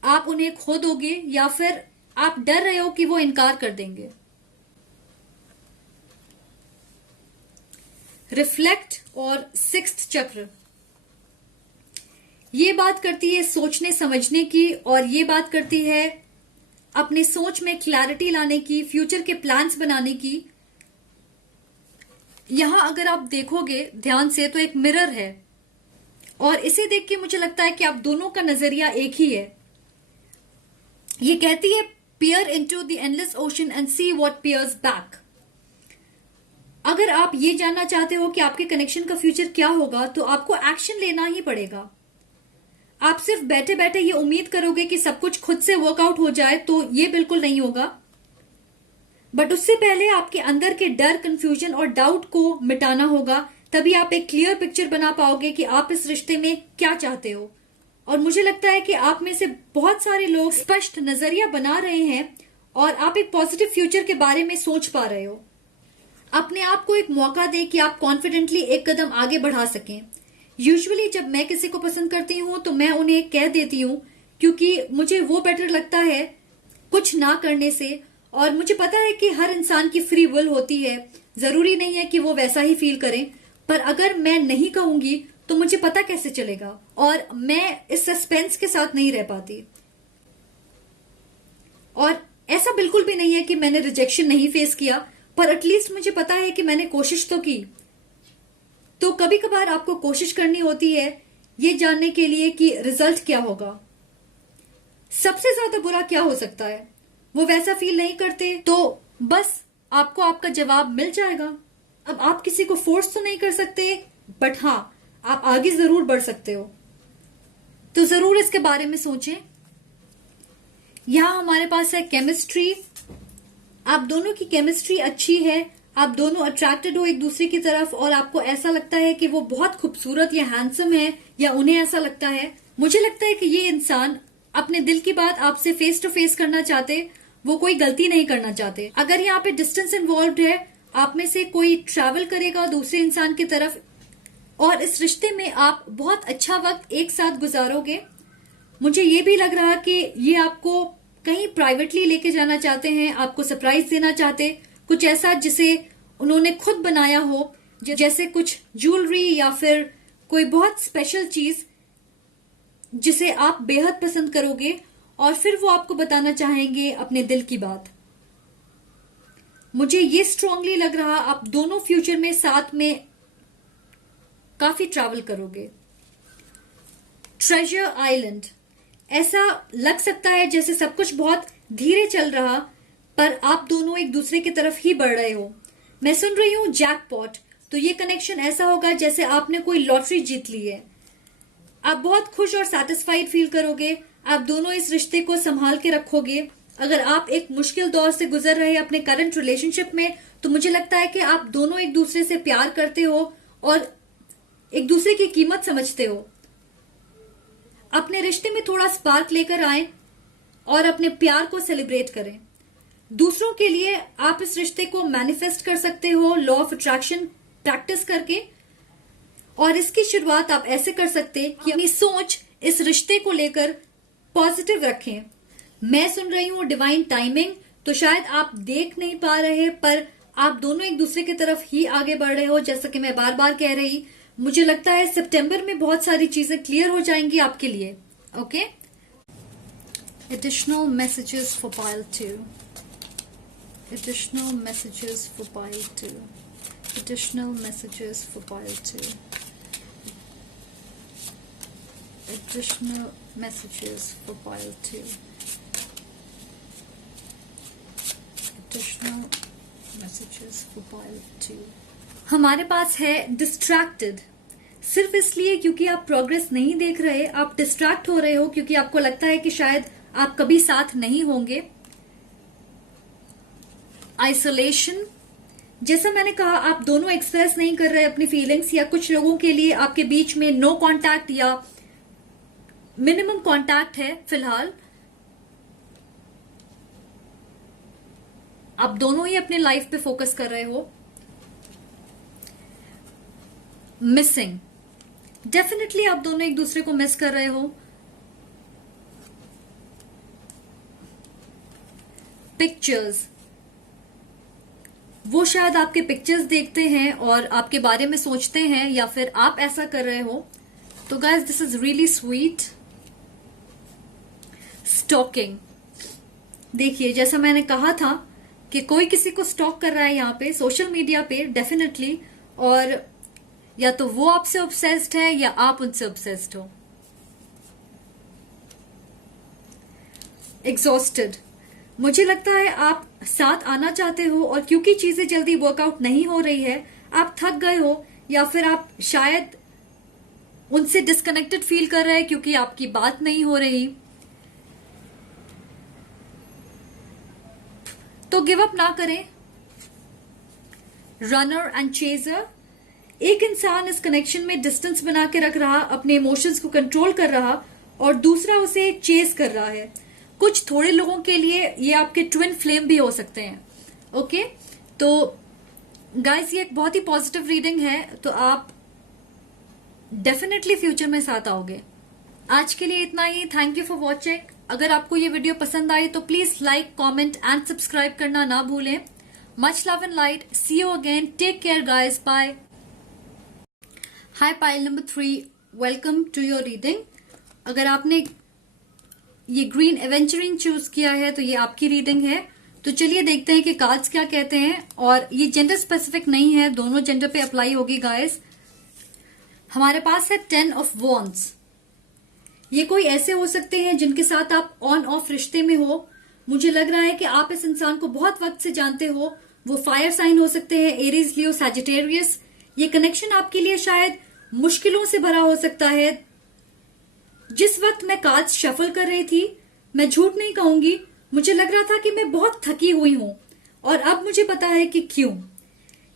आप उन्हें खो दोगे, या फिर आप डर रहे हो कि वो इनकार कर देंगे। रिफ्लेक्ट और सिक्स्थ चक्र, ये बात करती है सोचने समझने की, और ये बात करती है अपने सोच में क्लैरिटी लाने की, फ्यूचर के प्लान्स बनाने की। यहां अगर आप देखोगे ध्यान से तो एक मिरर है, और इसे देख के मुझे लगता है कि आप दोनों का नजरिया एक ही है। ये कहती है peer into the endless ocean and see what peers back। अगर आप ये जानना चाहते हो कि आपके कनेक्शन का फ्यूचर क्या होगा, तो आपको एक्शन लेना ही पड़ेगा। आप सिर्फ बैठे बैठे ये उम्मीद करोगे कि सब कुछ खुद से वर्कआउट हो जाए, तो ये बिल्कुल नहीं होगा। बट उससे पहले आपके अंदर के डर, कंफ्यूजन और डाउट को मिटाना होगा, तभी आप एक क्लियर पिक्चर बना पाओगे कि आप इस रिश्ते में क्या चाहते हो। और मुझे लगता है कि आप में से बहुत सारे लोग स्पष्ट नजरिया बना रहे हैं, और आप एक पॉजिटिव फ्यूचर के बारे में सोच पा रहे हो। अपने आप को एक मौका दें कि आप कॉन्फिडेंटली एक कदम आगे बढ़ा सकें। यूजुअली जब मैं किसी को पसंद करती हूं तो मैं उन्हें कह देती हूं, क्योंकि मुझे वो बेटर लगता है कुछ ना करने से। और मुझे पता है कि हर इंसान की फ्री विल होती है, जरूरी नहीं है कि वो वैसा ही फील करें। पर अगर मैं नहीं कहूंगी तो मुझे पता कैसे चलेगा, और मैं इस सस्पेंस के साथ नहीं रह पाती। और ऐसा बिल्कुल भी नहीं है कि मैंने रिजेक्शन नहीं फेस किया, पर एटलीस्ट मुझे पता है कि मैंने कोशिश तो की। तो कभी कभार आपको कोशिश करनी होती है ये जानने के लिए कि रिजल्ट क्या होगा। सबसे ज्यादा बुरा क्या हो सकता है? वो वैसा फील नहीं करते, तो बस आपको आपका जवाब मिल जाएगा। अब आप किसी को फोर्स तो नहीं कर सकते, बट हाँ, आप आगे जरूर बढ़ सकते हो। तो जरूर इसके बारे में सोचें। यहां हमारे पास है केमिस्ट्री। आप दोनों की केमिस्ट्री अच्छी है, आप दोनों अट्रैक्टेड हो एक दूसरे की तरफ, और आपको ऐसा लगता है कि वो बहुत खूबसूरत या हैंडसम है, या उन्हें ऐसा लगता है। मुझे लगता है कि ये इंसान अपने दिल की बात आपसे फेस टू फेस करना चाहते, वो कोई गलती नहीं करना चाहते। अगर यहाँ पे डिस्टेंस इन्वॉल्व है, आप में से कोई ट्रैवल करेगा दूसरे इंसान की तरफ, और इस रिश्ते में आप बहुत अच्छा वक्त एक साथ गुजारोगे। मुझे ये भी लग रहा कि ये आपको कहीं प्राइवेटली लेके जाना चाहते हैं, आपको सरप्राइज देना चाहते, कुछ ऐसा जिसे उन्होंने खुद बनाया हो, जैसे कुछ ज्वेलरी या फिर कोई बहुत स्पेशल चीज जिसे आप बेहद पसंद करोगे, और फिर वो आपको बताना चाहेंगे अपने दिल की बात। मुझे ये स्ट्रांगली लग रहा आप दोनों फ्यूचर में साथ में काफी ट्रैवल करोगे। ट्रेजर आइलैंड, ऐसा लग सकता है जैसे सब कुछ बहुत धीरे चल रहा, पर आप दोनों एक दूसरे की तरफ ही बढ़ रहे हो। मैं सुन रही हूं जैकपॉट, तो ये कनेक्शन ऐसा होगा जैसे आपने कोई लॉटरी जीत ली है। आप बहुत खुश और सैटिस्फाइड फील करोगे। आप दोनों इस रिश्ते को संभाल के रखोगे। अगर आप एक मुश्किल दौर से गुजर रहे हैं अपने करंट रिलेशनशिप में, तो मुझे लगता है कि आप दोनों एक दूसरे से प्यार करते हो और एक दूसरे की कीमत समझते हो। अपने रिश्ते में थोड़ा स्पार्क लेकर आए और अपने प्यार को सेलिब्रेट करें। दूसरों के लिए आप इस रिश्ते को मैनिफेस्ट कर सकते हो लॉ ऑफ अट्रैक्शन प्रैक्टिस करके, और इसकी शुरुआत आप ऐसे कर सकते कि अपनी सोच इस रिश्ते को लेकर पॉजिटिव रखें। मैं सुन रही हूं डिवाइन टाइमिंग, तो शायद आप देख नहीं पा रहे, पर आप दोनों एक दूसरे की तरफ ही आगे बढ़ रहे हो। जैसा कि मैं बार बार कह रही, मुझे लगता है सितंबर में बहुत सारी चीजें क्लियर हो जाएंगी आपके लिए। Okay, additional messages for pile 2, additional messages for pile 2, additional messages for pile 2, additional messages for pile 2, additional messages for pile 2। हमारे पास है डिस्ट्रैक्टेड, सिर्फ इसलिए क्योंकि आप प्रोग्रेस नहीं देख रहे, आप डिस्ट्रैक्ट हो रहे हो क्योंकि आपको लगता है कि शायद आप कभी साथ नहीं होंगे। आइसोलेशन, जैसा मैंने कहा, आप दोनों एक्सप्रेस नहीं कर रहे अपनी फीलिंग्स, या कुछ लोगों के लिए आपके बीच में नो कांटेक्ट या मिनिमम कांटेक्ट है फिलहाल। आप दोनों ही अपने लाइफ पे फोकस कर रहे हो। मिसिंग, डेफिनेटली आप दोनों एक दूसरे को मिस कर रहे हो। पिक्चर्स, वो शायद आपके पिक्चर्स देखते हैं और आपके बारे में सोचते हैं, या फिर आप ऐसा कर रहे हो। तो guys, this is really sweet. Stalking, देखिए जैसा मैंने कहा था कि कोई किसी को स्टॉक कर रहा है यहाँ पे सोशल मीडिया पे डेफिनेटली, और या तो वो आपसे ऑब्सेस्ड है या आप उनसे ऑब्सेस्ड हो। एग्जॉस्टेड, मुझे लगता है आप साथ आना चाहते हो और क्योंकि चीजें जल्दी वर्कआउट नहीं हो रही है आप थक गए हो, या फिर आप शायद उनसे डिस्कनेक्टेड फील कर रहे हैं क्योंकि आपकी बात नहीं हो रही। तो गिव अप ना करें। रनर एंड चेजर, एक इंसान इस कनेक्शन में डिस्टेंस बना के रख रहा, अपने इमोशंस को कंट्रोल कर रहा, और दूसरा उसे चेज कर रहा है। कुछ थोड़े लोगों के लिए ये आपके ट्विन फ्लेम भी हो सकते हैं। ओके, तो गाइस ये एक बहुत ही पॉजिटिव रीडिंग है, तो आप डेफिनेटली फ्यूचर में साथ आओगे। आज के लिए इतना ही। Thank you for watching. अगर आपको ये वीडियो पसंद आई तो please like, comment and subscribe करना ना भूलें। Much love and light. See you again. Take care guys. Bye. Hi pile number 3, welcome to your reading. अगर आपने ये ग्रीन एवेंचरिंग चूज किया है तो ये आपकी रीडिंग है। तो चलिए देखते हैं कि कार्ड्स क्या कहते हैं, और ये जेंडर स्पेसिफिक नहीं है, दोनों जेंडर पे अप्लाई होगी गाइस। हमारे पास है 10 ऑफ वॉन्ड्स। ये कोई ऐसे हो सकते हैं जिनके साथ आप ऑन ऑफ रिश्ते में हो। मुझे लग रहा है कि आप इस इंसान को बहुत वक्त से जानते हो। वो फायर साइन हो सकते हैं, एरीज, लियो, सैजिटेरियस। ये कनेक्शन आपके लिए शायद मुश्किलों से भरा हो सकता है। जिस वक्त मैं कार्ड्स शफल कर रही थी, मैं झूठ नहीं कहूंगी, मुझे लग रहा था कि मैं बहुत थकी हुई हूं, और अब मुझे पता है कि क्यों।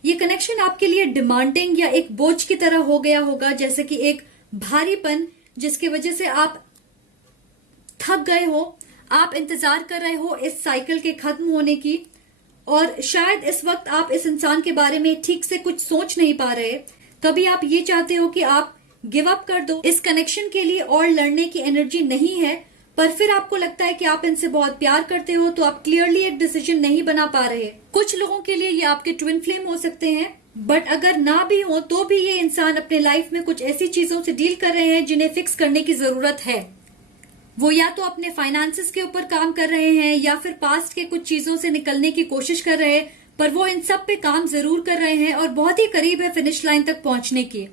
ये कनेक्शन आपके लिए डिमांडिंग या एक बोझ की तरह हो गया होगा, जैसे कि एक भारीपन जिसकी वजह से आप थक गए हो। आप इंतजार कर रहे हो इस साइकिल के खत्म होने की, और शायद इस वक्त आप इस इंसान के बारे में ठीक से कुछ सोच नहीं पा रहे। कभी आप ये चाहते हो कि आप गिव अप कर दो, इस कनेक्शन के लिए और लड़ने की एनर्जी नहीं है, पर फिर आपको लगता है कि आप इनसे बहुत प्यार करते हो, तो आप क्लियरली एक डिसीजन नहीं बना पा रहे। कुछ लोगों के लिए ये आपके ट्विन फ्लेम हो सकते हैं, बट अगर ना भी हो तो भी ये इंसान अपने लाइफ में कुछ ऐसी चीजों से डील कर रहे हैं जिन्हें फिक्स करने की जरूरत है। वो या तो अपने फाइनेंसेस के ऊपर काम कर रहे हैं, या फिर पास्ट के कुछ चीजों से निकलने की कोशिश कर रहे हैं, पर वो इन सब पे काम जरूर कर रहे हैं और बहुत ही करीब है फिनिश लाइन तक पहुंचने की।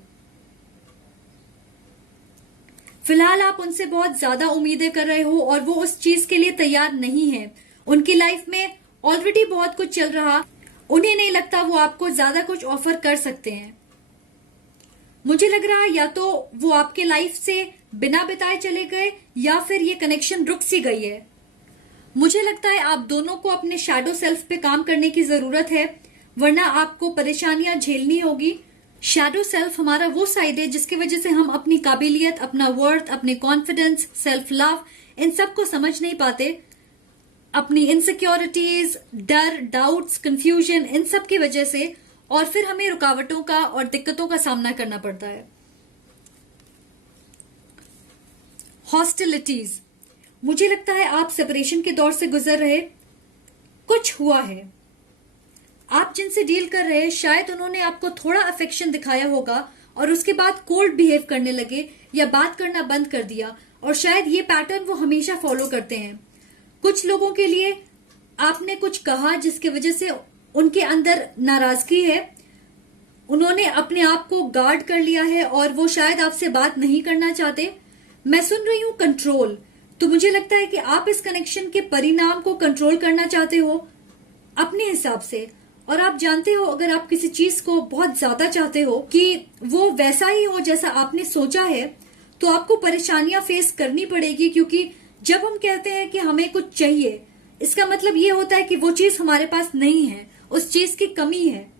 फिलहाल आप उनसे बहुत ज्यादा उम्मीदें कर रहे हो और वो उस चीज के लिए तैयार नहीं है। उनकी लाइफ में ऑलरेडी बहुत कुछ चल रहा, उन्हें नहीं लगता वो आपको ज्यादा कुछ ऑफर कर सकते हैं। मुझे लग रहा है या तो वो आपके लाइफ से बिना बिताए चले गए, या फिर ये कनेक्शन रुक सी गई है। मुझे लगता है आप दोनों को अपने शैडो सेल्फ पे काम करने की जरूरत है, वरना आपको परेशानियां झेलनी होगी। शैडो सेल्फ हमारा वो साइड है जिसकी वजह से हम अपनी काबिलियत, अपना वर्थ, अपने कॉन्फिडेंस, सेल्फ लव, इन सब को समझ नहीं पाते। अपनी इनसिक्योरिटीज, डर, डाउट्स, कंफ्यूजन, इन सब की वजह से, और फिर हमें रुकावटों का और दिक्कतों का सामना करना पड़ता है। हॉस्टिलिटीज, मुझे लगता है आप सेपरेशन के दौर से गुजर रहे, कुछ हुआ है। आप जिनसे डील कर रहे हैं शायद उन्होंने आपको थोड़ा अफेक्शन दिखाया होगा और उसके बाद कोल्ड बिहेव करने लगे या बात करना बंद कर दिया, और शायद ये पैटर्न वो हमेशा फॉलो करते हैं। कुछ लोगों के लिए आपने कुछ कहा जिसकी वजह से उनके अंदर नाराजगी है, उन्होंने अपने आप को गार्ड कर लिया है और वो शायद आपसे बात नहीं करना चाहते। मैं सुन रही हूं कंट्रोल, तो मुझे लगता है कि आप इस कनेक्शन के परिणाम को कंट्रोल करना चाहते हो अपने हिसाब से, और आप जानते हो अगर आप किसी चीज को बहुत ज्यादा चाहते हो कि वो वैसा ही हो जैसा आपने सोचा है, तो आपको परेशानियां फेस करनी पड़ेगी। क्योंकि जब हम कहते हैं कि हमें कुछ चाहिए, इसका मतलब ये होता है कि वो चीज हमारे पास नहीं है, उस चीज की कमी है।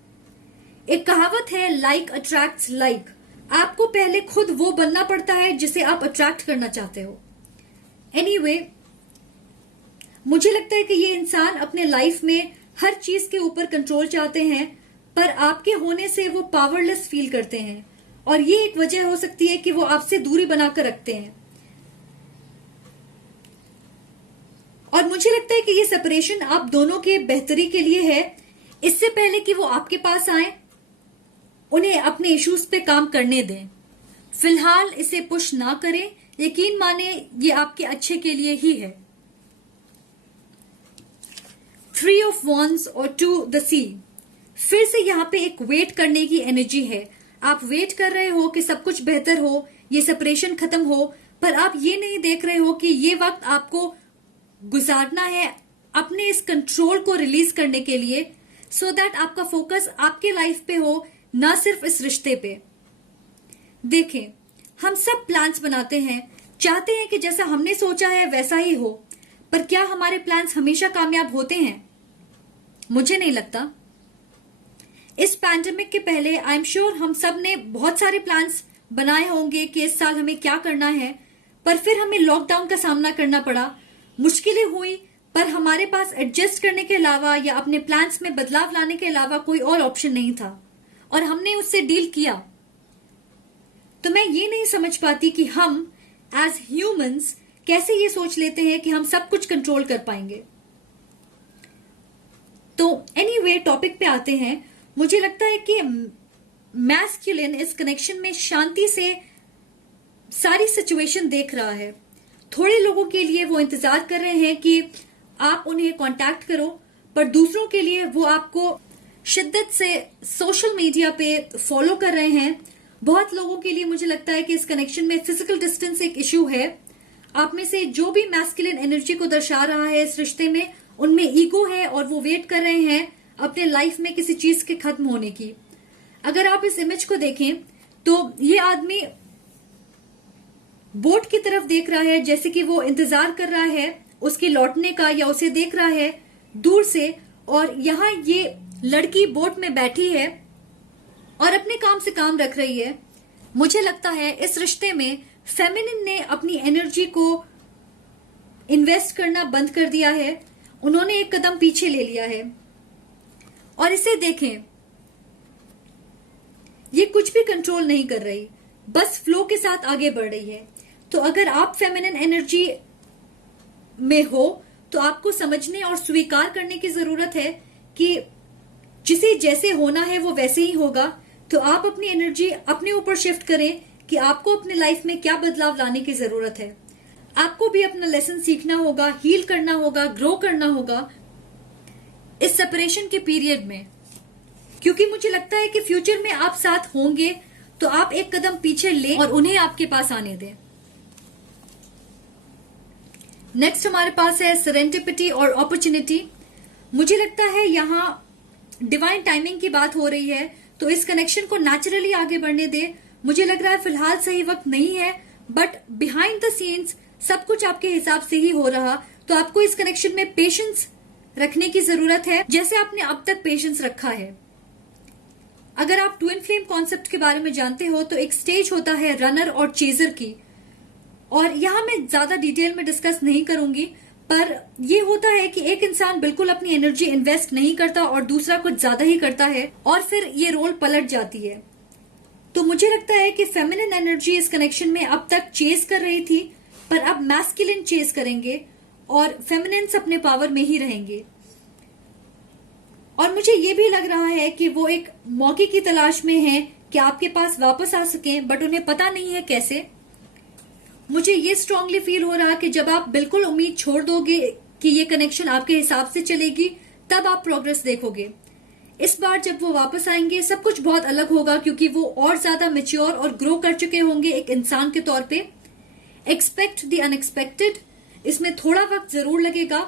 एक कहावत है, लाइक अट्रैक्ट्स लाइक। आपको पहले खुद वो बनना पड़ता है जिसे आप अट्रैक्ट करना चाहते हो। एनीवे, मुझे लगता है कि ये इंसान अपने लाइफ में हर चीज के ऊपर कंट्रोल चाहते हैं, पर आपके होने से वो पावरलेस फील करते हैं और ये एक वजह हो सकती है कि वो आपसे दूरी बनाकर रखते हैं। और मुझे लगता है कि ये सेपरेशन आप दोनों के बेहतरी के लिए है। इससे पहले कि वो आपके पास आए, उन्हें अपने इश्यूज पे काम करने दें। फिलहाल इसे पुश ना करें, यकीन माने ये आपके अच्छे के लिए ही है। 3 of Wands और 2 the Sea, फिर से यहाँ पे एक वेट करने की एनर्जी है। आप वेट कर रहे हो कि सब कुछ बेहतर हो, ये सेपरेशन खत्म हो, पर आप ये नहीं देख रहे हो कि ये वक्त आपको गुजारना है अपने इस कंट्रोल को रिलीज करने के लिए, सो दैट आपका फोकस आपके लाइफ पे हो, ना सिर्फ इस रिश्ते पे। देखें, हम सब प्लान्स बनाते हैं, चाहते हैं कि जैसा हमने सोचा है वैसा ही हो, पर क्या हमारे प्लान्स हमेशा कामयाब होते हैं? मुझे नहीं लगता। इस पैंडेमिक के पहले आई एम श्योर हम सब ने बहुत सारे प्लान्स बनाए होंगे कि इस साल हमें क्या करना है, पर फिर हमें लॉकडाउन का सामना करना पड़ा, मुश्किलें हुई, पर हमारे पास एडजस्ट करने के अलावा या अपने प्लान्स में बदलाव लाने के अलावा कोई और ऑप्शन नहीं था और हमने उससे डील किया। तो मैं ये नहीं समझ पाती कि हम एज ह्यूमंस कैसे ये सोच लेते हैं कि हम सब कुछ कंट्रोल कर पाएंगे। तो एनीवे, टॉपिक पे आते हैं। मुझे लगता है कि मैस्कुलिन इस कनेक्शन में शांति से सारी सिचुएशन देख रहा है। थोड़े लोगों के लिए वो इंतजार कर रहे हैं कि आप उन्हें कांटेक्ट करो, पर दूसरों के लिए वो आपको शिद्दत से सोशल मीडिया पे फॉलो कर रहे हैं। बहुत लोगों के लिए मुझे लगता है कि इस कनेक्शन में फिजिकल डिस्टेंस एक इश्यू है। आप में से जो भी मैस्कुलिन एनर्जी को दर्शा रहा है इस रिश्ते में, उनमें ईगो है और वो वेट कर रहे हैं अपने लाइफ में किसी चीज के खत्म होने की। अगर आप इस इमेज को देखें तो ये आदमी बोट की तरफ देख रहा है, जैसे कि वो इंतजार कर रहा है उसके लौटने का, या उसे देख रहा है दूर से। और यहाँ ये लड़की बोट में बैठी है और अपने काम से काम रख रही है। मुझे लगता है इस रिश्ते में फेमिनिन ने अपनी एनर्जी को इन्वेस्ट करना बंद कर दिया है, उन्होंने एक कदम पीछे ले लिया है। और इसे देखें, ये कुछ भी कंट्रोल नहीं कर रही, बस फ्लो के साथ आगे बढ़ रही है। तो अगर आप फेमिनिन एनर्जी में हो तो आपको समझने और स्वीकार करने की जरूरत है कि जिसे जैसे होना है वो वैसे ही होगा। तो आप अपनी एनर्जी अपने ऊपर शिफ्ट करें कि आपको अपने लाइफ में क्या बदलाव लाने की जरूरत है। आपको भी अपना लेसन सीखना होगा, हील करना होगा, ग्रो करना होगा इस सेपरेशन के पीरियड में, क्योंकि मुझे लगता है कि फ्यूचर में आप साथ होंगे, तो आप एक कदम पीछे लें और उन्हें आपके पास आने दें। नेक्स्ट हमारे पास है सेरेंडिपिटी और अपॉर्चुनिटी। मुझे लगता है यहाँ डिवाइन टाइमिंग की बात हो रही है, तो इस कनेक्शन को नेचुरली आगे बढ़ने दे। मुझे लग रहा है फिलहाल सही वक्त नहीं है, बट बिहाइंड द सीन्स सब कुछ आपके हिसाब से ही हो रहा। तो आपको इस कनेक्शन में पेशेंस रखने की जरूरत है, जैसे आपने अब तक पेशेंस रखा है। अगर आप ट्विन फ्लेम कॉन्सेप्ट के बारे में जानते हो तो एक स्टेज होता है रनर और चेजर की, और यहां मैं ज्यादा डिटेल में डिस्कस नहीं करूंगी, पर यह होता है कि एक इंसान बिल्कुल अपनी एनर्जी इन्वेस्ट नहीं करता और दूसरा कुछ ज्यादा ही करता है, और फिर ये रोल पलट जाती है। तो मुझे लगता है कि फेमिनिन एनर्जी इस कनेक्शन में अब तक चेस कर रही थी, पर अब मैस्कुलिन चेस करेंगे और फेमिनिन्स अपने पावर में ही रहेंगे। और मुझे ये भी लग रहा है कि वो एक मौके की तलाश में हैं कि आपके पास वापस आ सकें, बट उन्हें पता नहीं है कैसे। मुझे ये स्ट्रांगली फील हो रहा कि जब आप बिल्कुल उम्मीद छोड़ दोगे कि ये कनेक्शन आपके हिसाब से चलेगी, तब आप प्रोग्रेस देखोगे। इस बार जब वो वापस आएंगे सब कुछ बहुत अलग होगा, क्योंकि वो और ज्यादा मैच्योर और ग्रो कर चुके होंगे एक इंसान के तौर पे। एक्सपेक्ट द अनएक्सपेक्टेड, इसमें थोड़ा वक्त जरूर लगेगा,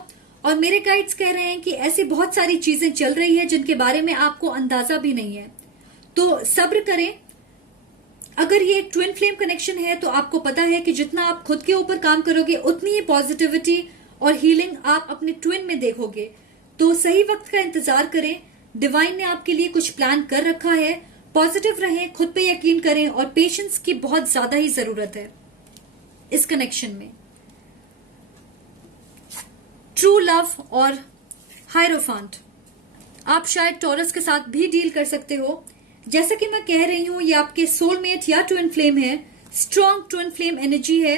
और मेरे गाइड्स कह रहे हैं कि ऐसी बहुत सारी चीजें चल रही है जिनके बारे में आपको अंदाजा भी नहीं है। तो सब्र करें। अगर ये एक ट्विन फ्लेम कनेक्शन है तो आपको पता है कि जितना आप खुद के ऊपर काम करोगे उतनी ही पॉजिटिविटी और हीलिंग आप अपने ट्विन में देखोगे। तो सही वक्त का इंतजार करें, डिवाइन ने आपके लिए कुछ प्लान कर रखा है। पॉजिटिव रहें, खुद पे यकीन करें, और पेशेंस की बहुत ज्यादा ही जरूरत है इस कनेक्शन में। ट्रू लव और हायरोफांट, आप शायद टॉरस के साथ भी डील कर सकते हो। जैसा कि मैं कह रही हूं, ये आपके सोलमेट या ट्विन फ्लेम है, स्ट्रॉन्ग ट्विन फ्लेम एनर्जी है।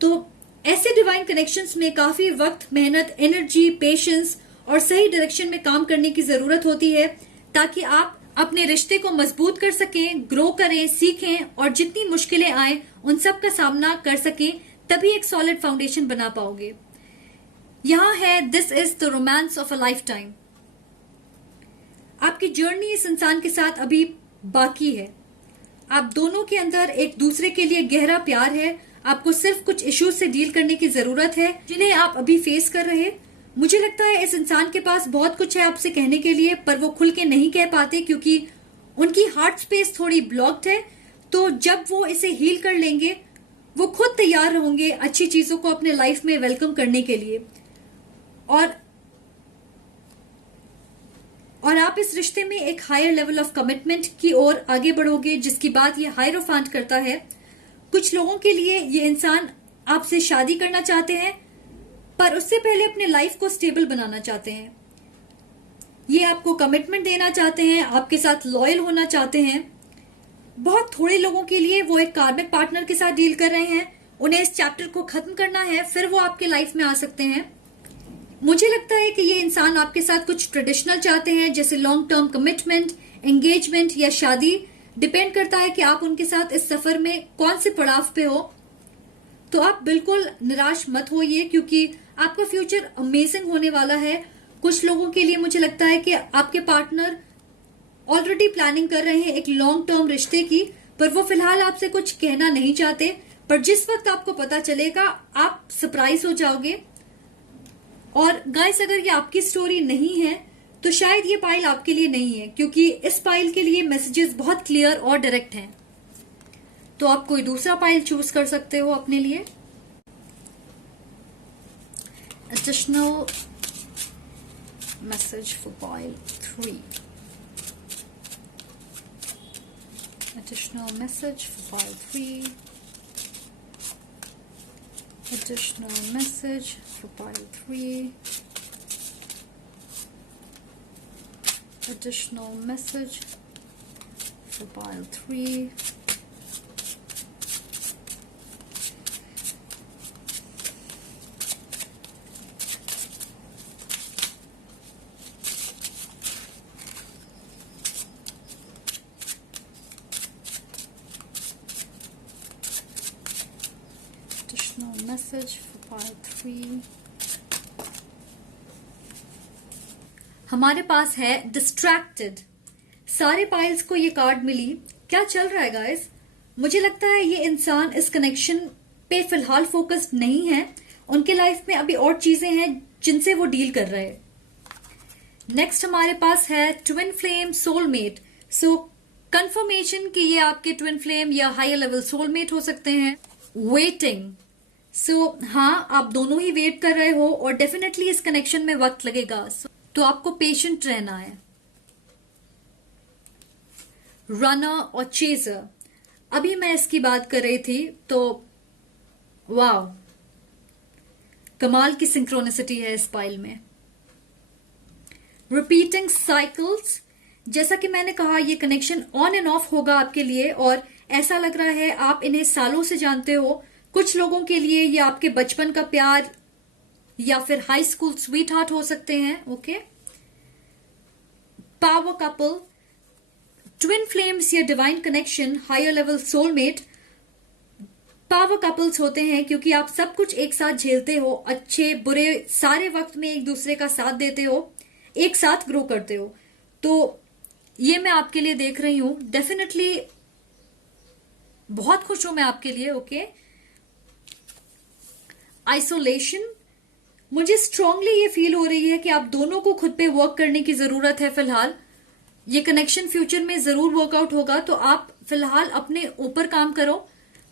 तो ऐसे डिवाइन कनेक्शंस में काफी वक्त, मेहनत, एनर्जी, पेशेंस और सही डायरेक्शन में काम करने की जरूरत होती है, ताकि आप अपने रिश्ते को मजबूत कर सकें, ग्रो करें, सीखें और जितनी मुश्किलें आए उन सब का सामना कर सकें, तभी एक सॉलिड फाउंडेशन बना पाओगे। यहां है this is the romance of a life time. आपकी जर्नी इस इंसान के साथ अभी बाकी है। आप दोनों के अंदर एक दूसरे के लिए गहरा प्यार है। आपको सिर्फ कुछ इश्यूज से डील करने की जरूरत है जिन्हें आप अभी फेस कर रहे हैं। मुझे लगता है इस इंसान के पास बहुत कुछ है आपसे कहने के लिए, पर वो खुल के नहीं कह पाते क्योंकि उनकी हार्ट स्पेस थोड़ी ब्लॉक्ड है। तो जब वो इसे हील कर लेंगे, वो खुद तैयार होंगे अच्छी चीजों को अपने लाइफ में वेलकम करने के लिए। और आप इस रिश्ते में एक हायर लेवल ऑफ कमिटमेंट की ओर आगे बढ़ोगे, जिसकी बात ये हायरोफांट करता है। कुछ लोगों के लिए ये इंसान आपसे शादी करना चाहते हैं, पर उससे पहले अपने लाइफ को स्टेबल बनाना चाहते हैं। ये आपको कमिटमेंट देना चाहते हैं, आपके साथ लॉयल होना चाहते हैं। बहुत थोड़े लोगों के लिए वो एक कार्मिक पार्टनर के साथ डील कर रहे हैं। उन्हें इस चैप्टर को खत्म करना है, फिर वो आपके लाइफ में आ सकते हैं। मुझे लगता है कि ये इंसान आपके साथ कुछ ट्रेडिशनल चाहते हैं, जैसे लॉन्ग टर्म कमिटमेंट, एंगेजमेंट या शादी। डिपेंड करता है कि आप उनके साथ इस सफर में कौन से पड़ाव पे हो। तो आप बिल्कुल निराश मत होइए, क्योंकि आपका फ्यूचर अमेजिंग होने वाला है। कुछ लोगों के लिए मुझे लगता है कि आपके पार्टनर ऑलरेडी प्लानिंग कर रहे हैं एक लॉन्ग टर्म रिश्ते की, पर वो फिलहाल आपसे कुछ कहना नहीं चाहते। पर जिस वक्त आपको पता चलेगा, आप सरप्राइज हो जाओगे। और गाइस, अगर ये आपकी स्टोरी नहीं है तो शायद ये पाइल आपके लिए नहीं है, क्योंकि इस पाइल के लिए मैसेजेस बहुत क्लियर और डायरेक्ट हैं। तो आप कोई दूसरा पाइल चूज कर सकते हो अपने लिए। Additional message for pile 3। Additional message for pile 3। Additional message for pile 3. Additional message for pile 3. Message for pile 3. हमारे पास है डिस्ट्रैक्टेड। सारे पाइल्स को ये कार्ड मिली। क्या चल रहा है गाइस? मुझे लगता है ये इंसान इस कनेक्शन पे फिलहाल फोकस्ड नहीं है। उनके लाइफ में अभी और चीजें हैं जिनसे वो डील कर रहे हैं। नेक्स्ट हमारे पास है ट्विन फ्लेम सोलमेट। सो कंफर्मेशन कि ये आपके ट्विन फ्लेम या हायर लेवल सोलमेट हो सकते हैं। वेटिंग। हाँ, आप दोनों ही वेट कर रहे हो और डेफिनेटली इस कनेक्शन में वक्त लगेगा। तो आपको पेशेंट रहना है। रनर और चेजर, अभी मैं इसकी बात कर रही थी तो वाओ, कमाल की सिंक्रोनिसिटी है इस पाइल में। रिपीटिंग साइकिल्स, जैसा कि मैंने कहा, ये कनेक्शन ऑन एंड ऑफ होगा आपके लिए और ऐसा लग रहा है आप इन्हें सालों से जानते हो। कुछ लोगों के लिए ये आपके बचपन का प्यार या फिर हाई स्कूल स्वीट हार्ट हो सकते हैं। Okay, power couple, twin flames या divine connection, higher level soulmate. Power couples होते हैं क्योंकि आप सब कुछ एक साथ झेलते हो, अच्छे बुरे सारे वक्त में एक दूसरे का साथ देते हो, एक साथ ग्रो करते हो। तो ये मैं आपके लिए देख रही हूं। डेफिनेटली बहुत खुश हूं मैं आपके लिए। ओके, आइसोलेशन, मुझे स्ट्रांगली ये फील हो रही है कि आप दोनों को खुद पे वर्क करने की जरूरत है फिलहाल। ये कनेक्शन फ्यूचर में जरूर वर्कआउट होगा, तो आप फिलहाल अपने ऊपर काम करो।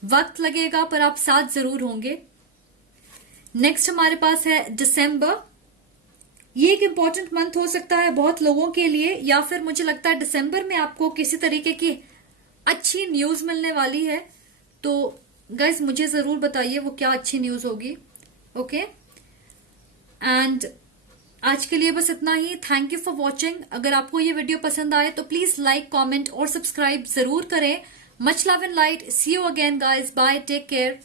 वक्त लगेगा पर आप साथ जरूर होंगे। नेक्स्ट हमारे पास है दिसंबर। ये एक इंपॉर्टेंट मंथ हो सकता है बहुत लोगों के लिए, या फिर मुझे लगता है दिसंबर में आपको किसी तरीके की अच्छी न्यूज मिलने वाली है। तो गाइस, मुझे जरूर बताइए वो क्या अच्छी न्यूज होगी। ओके, एंड आज के लिए बस इतना ही। Thank you for watching. अगर आपको ये वीडियो पसंद आए तो प्लीज लाइक, कमेंट और सब्सक्राइब जरूर करें। Much love and light. See you again guys. Bye. Take care.